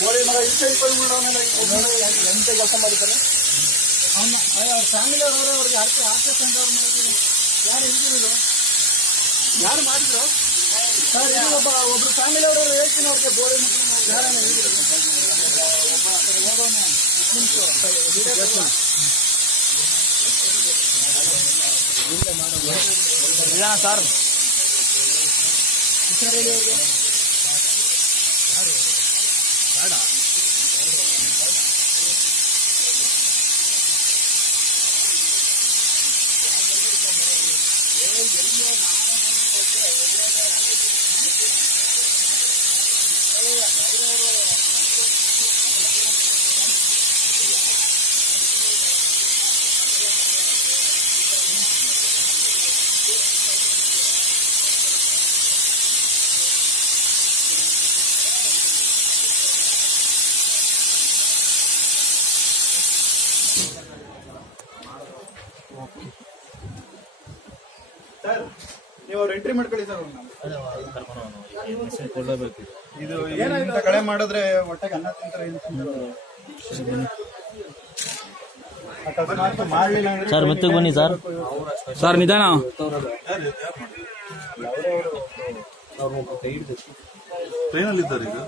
ಬೋಳಿ ಮಗ ಇಷ್ಟ ಎಂತ ಕೆಲಸ ಮಾಡಿದ್ದಾರೆ ಅವ್ರ ಫ್ಯಾಮಿಲಿ ಅವರವರೇ ಅವ್ರಿಗೆ ಆರ್ಟಿಸ್ಟ್ ಅವ್ರು ಮಾಡಿದ್ರು ಯಾರು ಹಿಂದಿರೋದು ಯಾರು ಮಾಡಿದ್ರು ಸರ್ ಇದು ಒಬ್ರು ಫ್ಯಾಮಿಲಿ ಅವರವರು ಹೇಳ್ತೀನಿ ಅವ್ರಿಗೆ ಬೋಳಿ ಮಗ ಯಾರನ್ನ ನಿಧಾನ ಸರ್ ಹೇಳಿ ಅವ್ರಿಗೆ ಬೇಡ ಸರ್ ನೀವು ಅವ್ರು ಎಂಟ್ರಿ ಮಾಡ್ಕೊಳ್ಳಿ ಸರ್ ಇದು ಏನಾಯ್ತು ಕಡೆ ಮಾಡಿದ್ರೆ ಹೊಟ್ಟೆಗೆ ಅನ್ನ ತಿಂತಾರೆ ಸರ್ ಮತ್ತೆ ಬನ್ನಿ ಸರ್ ಸರ್ ನಿಧಾನ ಟ್ರೈನಲ್ಲಿ ಇದ್ದಾರೆ ಈಗ